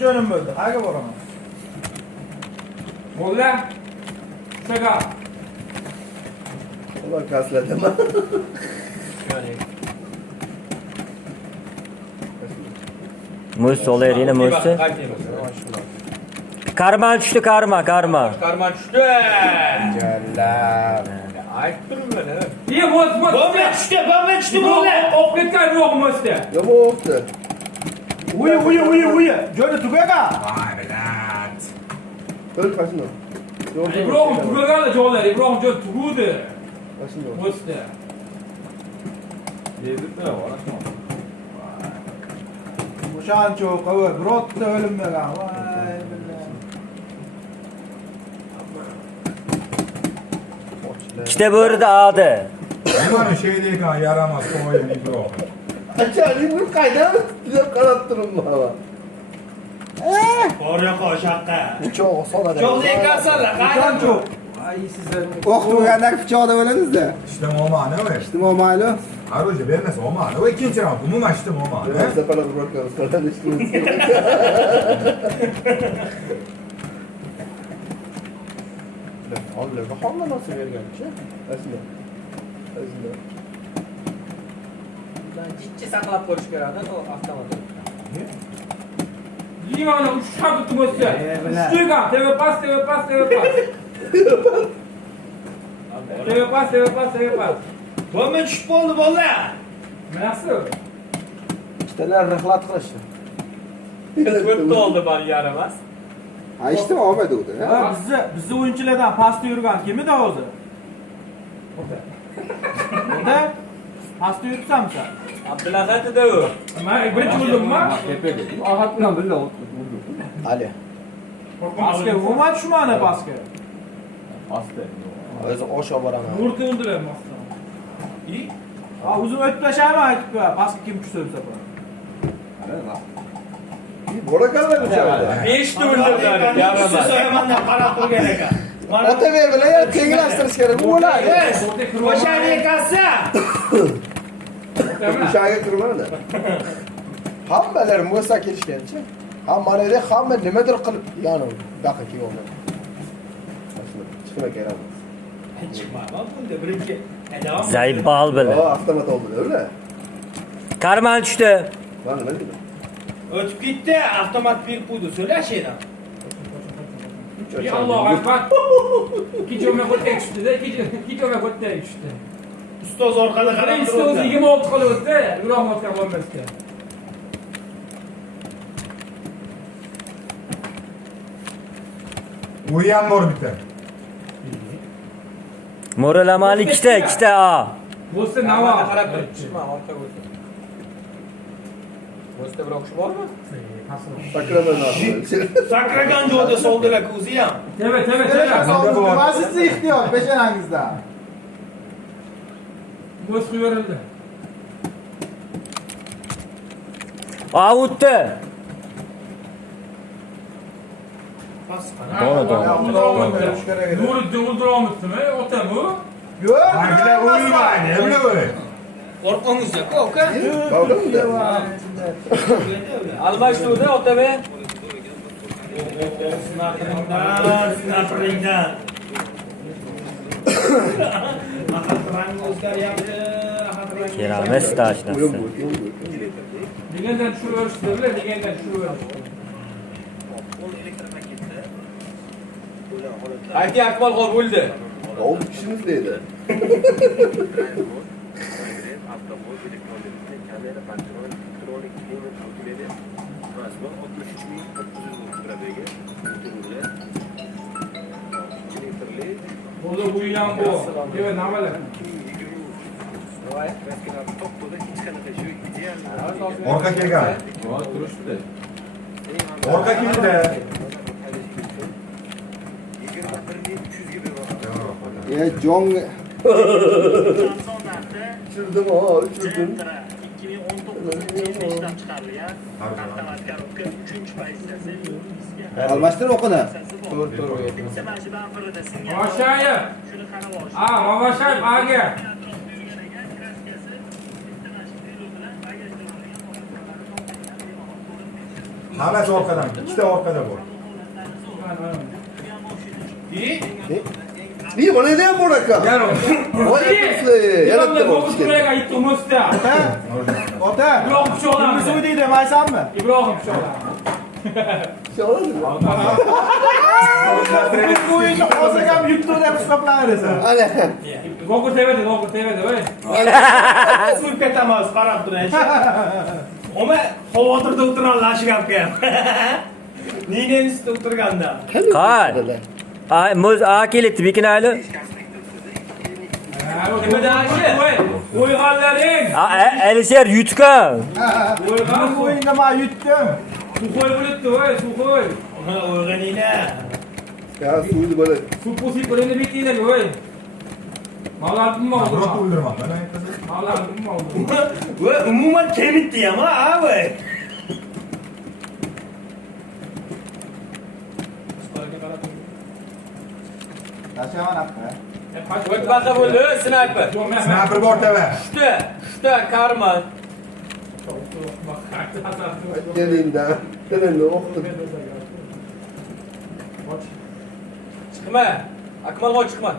jonim bo'ldi. Qayerga boraman? Molla. Saga. Ulan kasladimi? Muz solar yine muzsi. Karman tushdi, karma. Karman tushdi. Jallar. Aytdim mana. Ye, bomba tushdi, molla. O'qitgan yo'q muzda. Nima bo'ldi? Uy. Joni tugaga. Voy bilat. O'l qashini. Ibrohim tugagan joylar, Ibrohim joy tugudi. Qashini. Muzda. Yedida, orasini. O'shancha qova, birorta o'limmagan. Voy billahi. İşte burada adı. Mana şeydeyken yaramaz koyun Ibrohim. Achalik bu qayda? Biza qarab turibman. Bor yo'q o'shaqqa. Pichoq soladi. Cho'g'da ekansanlar, O'shancha. Ay sizlar. O'qituvgandagi pichoqda o'lamizda. İşte omani o. Ijtimoiy mayli. Aroja vermez omani. O ikinci round. Umuman işte omani. Separat bırakıyoruz. Allah'ım, bakalım nasıl bir gelmiş ya? Aslında. Jiddiy saqlab qo'yish kerak o avtomat. Limana uçuşa tutmuşsa. Uçtuğun, teve pas. Teve pas. Bomba tushib qoldi bola. Nasıl? İşteler rıhlat kılıçtı. 4 oldu bari yaramas. Ha işte Ahmet oldu ya. Ha, bizni o'yinchilardan pastda yurgan kim edi o'zi? Ota. Pastda yuribsanmi sen? Abdulahad edi u. Ben birinci buldum mu? Ali. Pastga umuman tushmadi pastga. O'zi oshib boraman. Vurdu öldüler mi aslında? İyi. Ha, o'zim o'tib tashlayman aytib qo'ya. Pastga kim tushsa bo'lsa. Bora kalmadı içeride. 5 o'ldirdi yaramas. Siz so'ramandan qarab turgan ekan. Ota ver bilan ya tenglashtirish kerak. Bu bo'ladi. O'shani ekansa. O'shaga kirmadi. Hammalar Musa kelishgancha. Hammalari hamma nimadir qilib, ya'ni daqiqa keldi. Chiqma kerak. Chiqmadi bunda birinchi. Zayıf bal O böyle. avtomat oldu öyle. Karman tushdi. Bana ne dedi? O'tib ketdi, avtomat berib qo'ydi, so'rashinglar. Bir Allah'a ekber. Gidiyorum ben kottaya düştü. Gidiyorum ben kottaya düştü. Ustoz orqada qarab Birinchisi o'zi 26 qilib o'tdi. Ibrohim otgan bo'lmasdi. Uyuyan mor biter. Moralamali ikkita A. Bo'lsa nava. qarab turib chiqma, orqaga o'tdi. Bo'sta bir o'qish bormi? Sakraman abi. Sakragan joyda soldilar ko'zi ham. Teve. Sizni ixtiyor peshanangizda. Bo'z yuborildi. Avutdi. Doğru olmuşsun he? Ota bu. Yo'q. Hangile uyumayın. Evle böyle. Qo'rqingiz yo'q, aka. Bağladın mı? Almashtirdi ota be. Snaperingdan. Rang o'zgaryapti. Keramaz tashnasi. Degandan tushirishdi, degandan tushirishdi. Aytdi Akmal bo'ldi. Oldu kişiniz neydi? Burada bu ilan bu. Evet, ne var? Orka kelgan. Orka keldi. Ya John. Uçurdum ha, uçurdum. 2019'da işlem çıkarılıyor. Avtomatik 3. pozisiyası. Almashtır o'qini. Aşağıya. Aşağıya. Aga. Hammasi orqadan. Ikkita orqada bor. İyi bana ne yapıyor aka? Yarim. Voy akısı. Yaratdı bu Ota, işte. aytdim usta. Ota. İbrohim pichoqlarni. Kimni so'ydi demaysanmi? İbrohim pichoqlarni. Şey olur mu? Bu o'yinni olsak ham yutdi deb hisoblanadi. Hadi. Vokur tevadi, voy. Suv ketamiz, qarab turing. Oma xavotirda o'tiranlar shu gapga. Neyden üstü o'tirganda. Qay. Ay, muz a kelibdi bekinayli. Qo'yganlaring. Alisher yutgan. Bu o'yinda men yutdim. Suxoy bo'libdi, voy, suxoy. O'rganinglar. Ya suydu böyle. Suv posib qo'lingni betinglar, voy. Mavladim oldu. Biroq o'ldirman. Mana aytadi. Mavladim oldu. Ve umuman kemikti ya ama abi. Tashlaman aka. O'tbanda bo'ldi, snayper. Sniper bor tava. Shta, Karman. Gelinde. Gelinde okudum. Chiqma. Akmalxon chiqma.